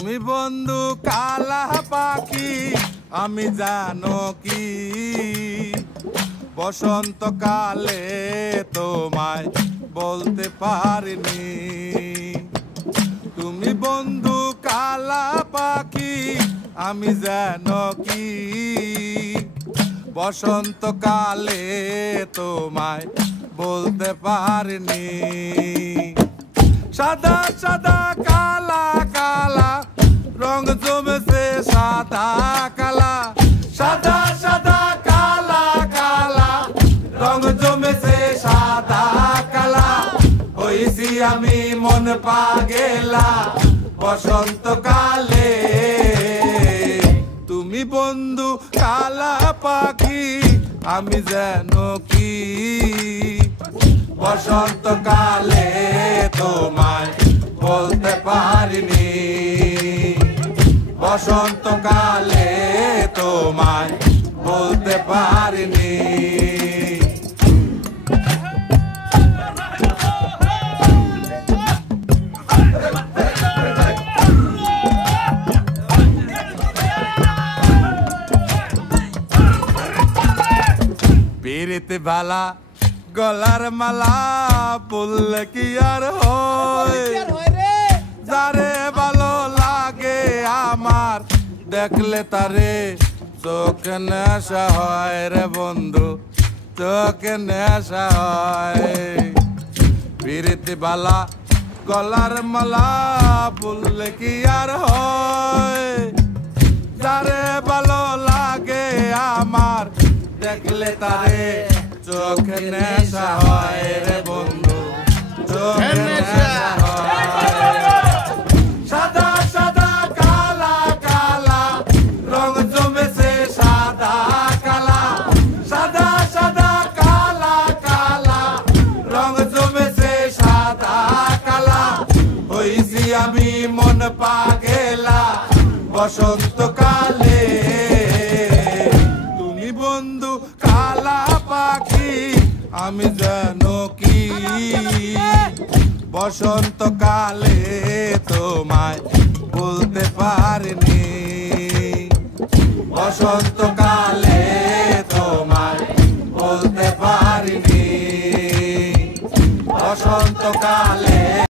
তুমি বন্ধু কালা পাখি আমি জানো কি বসন্তকালে তোমায় বলতে পারিনি। তুমি বন্ধু কালা পাখি আমি জানো কি বসন্তকালে তোমায় বলতে পারিনি। সাদা সাদা কালা কালা রং জমেছে সাদা কালা, সাদা সাদা কালা কালা রং জমেছে সাদা কালা। হইছি আমি মন পাগেলা বসন্তকালে। তুমি বন্ধু কালা পাখি আমি জানো কি বসন্তকালে তোমায় বলতে পারিনি। বসন্তকালে তোমায় বলতে পারিনি। পিরিত বালা গলার মালা বললে কি আর হয়, যারে ভালো লাগে আমার দেখলে তারে চোখে নেশা হয় রে বন্ধু, চোখে নেশা হয়। পিরিতি বালা গলার মালা বললে কি আর হয়, যারে ভালো লাগে আমার দেখলে তারে চোখে নেশা হয় রে বন্ধু, চোখে নেশা হয়। সাদা সাদা কালা কালা রং জমেছে সাদা কালা, সাদা সাদা কালা কালা রং জমেছে সাদা কালা। হইছি আমি মন পাগেলা বসন্তকালে। তুমি বন্ধু কালা পাখি আমি জানো কি বসন্তকালে তোমায় বলতে পারিনি। বসন্তকালে তোমায় বলতে পারিনি। বসন্তকালে